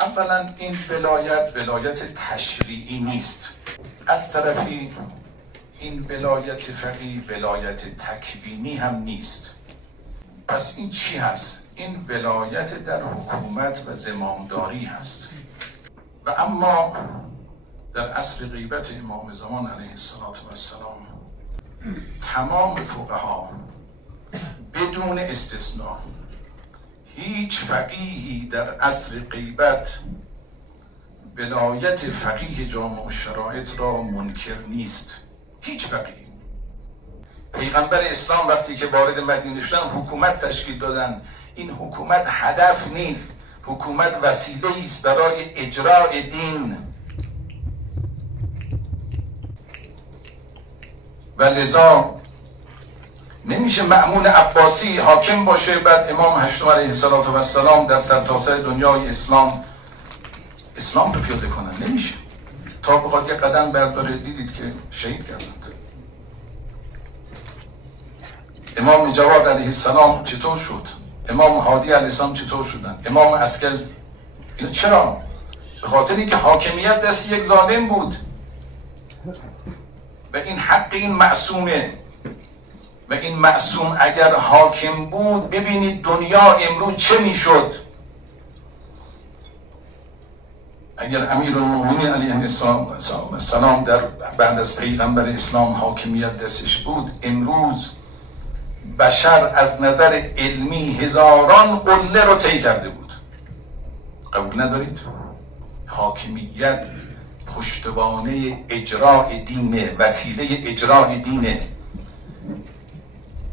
اولا این ولایت تشریعی نیست. از طرفی این ولایت فقیه ولایت تکوینی هم نیست. پس این چی هست؟ این ولایت در حکومت و زمامداری هست. و اما در عصر غیبت امام زمان علیه السلام تمام فقها بدون استثناء، هیچ فقیهی در عصر غیبت ولایت فقیه جامع الشرایط را منکر نیست. هیچ فقیه. پیغمبر اسلام وقتی که وارد مدینه شدن حکومت تشکیل دادن. این حکومت هدف نیست، حکومت وسیله است برای اجرای دین. و لذا نمیشه مأمون عباسی حاکم باشه بعد امام هشتم علیه السلام در سرتاسر دنیای اسلام رو پیاده کنن. نمیشه. تا بخواد یک قدم برداره دیدید که شهید کردند. امام جواد علیه السلام چطور شد؟ امام هادی علیه السلام چطور شدن؟ امام عسکر اینا چرا؟ به خاطر اینکه حاکمیت دست یک ظالم بود و این حق این معصومه. و این معصوم اگر حاکم بود ببینید دنیا امروز چه میشد. اگر امیرالمومنین علیه السلام در بعد از پیغمبر اسلام حاکمیت دستش بود، امروز بشر از نظر علمی هزاران قله رو طی کرده بود. قبول ندارید؟ حاکمیت پشتوانه اجرای دینه، وسیله اجرای دینه.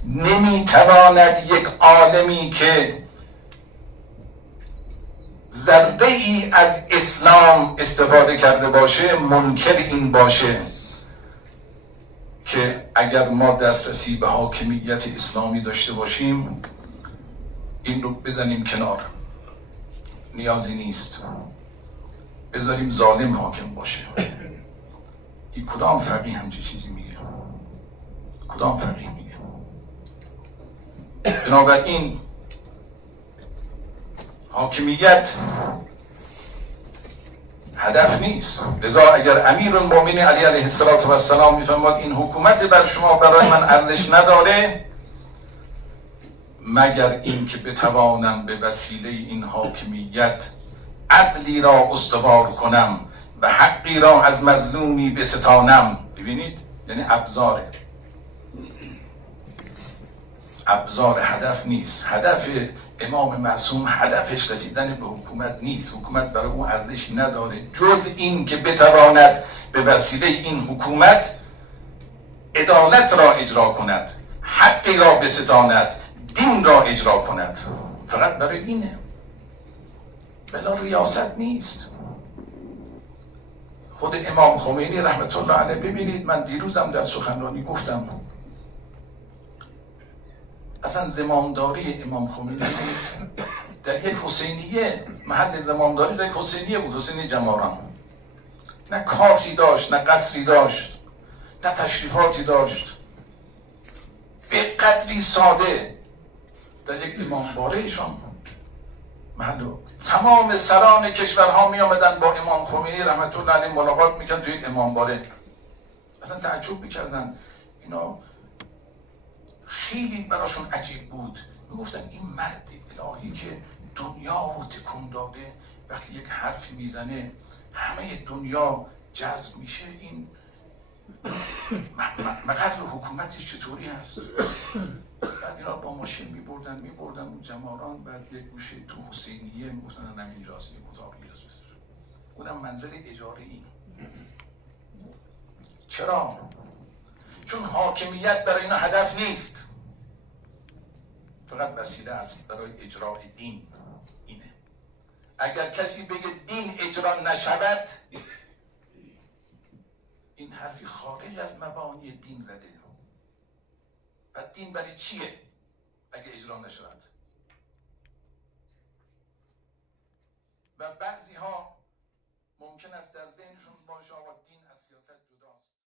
نمیتواند یک عالمی که ذره ای از اسلام استفاده کرده باشه منکر این باشه که اگر ما دسترسی به حاکمیت اسلامی داشته باشیم این رو بزنیم کنار، نیازی نیست، بذاریم ظالم حاکم باشه. این کدام فقیه همچین چیزی میگه؟ کدام فقیه میگه؟ بنابراین حاکمیت هدف نیست. لذا اگر امیرالمومنین علی علیه السلام میفرماد این حکومت بر شما برای من ارزش نداره مگر این که بتوانم به وسیله این حاکمیت عدلی را استوار کنم و حقی را از مظلومی بستانم. ببینید، یعنی ابزار هدف نیست. هدف امام معصوم هدفش رسیدن به حکومت نیست. حکومت برای اون ارزشی نداره جز این که بتواند به وسیله این حکومت عدالت را اجرا کند، حقی را بستاند، دین را اجرا کند. فقط برای اینه، بلا ریاست نیست. خود امام خمینی رحمت الله علیه، ببینید من دیروزم در سخنرانی گفتم اصلا زمامداری امام خمینی در یک حسینیه، محل زمامداری در یک حسینیه بود، حسینی جماران. نه کاخی داشت، نه قصری داشت، نه تشریفاتی داشت، به قدری ساده در یک امامبارهشان محل. تمام سران کشورها می آمدن با امام خمینی رحمت الله علیه ملاقات میکردن توی یک امامباره. اصلا تعجب میکردن. اینا خیلی براشون عجیب بود. میگفتن این مرد الهی که دنیا رو تکون داده وقتی یک حرفی میزنه همه دنیا جذب میشه، این مقر حکومتش چطوری هست؟ بعد اینا با ماشین میبردن اون جماران، بعد یک گوشه تو حسینیه میگفتن همینجاست، یک اتاقی هست، اونم منزل اجاری. چرا؟ چون حاکمیت برای اینا هدف نیست، فقط وسیله است برای اجرای دین. اینه. اگر کسی بگه دین اجرا نشود، این حرفی خارج از مبانی دین زده. و دین برای چیه اگه اجرا نشود؟ و بعضی ها ممکن است در ذهنشون باشه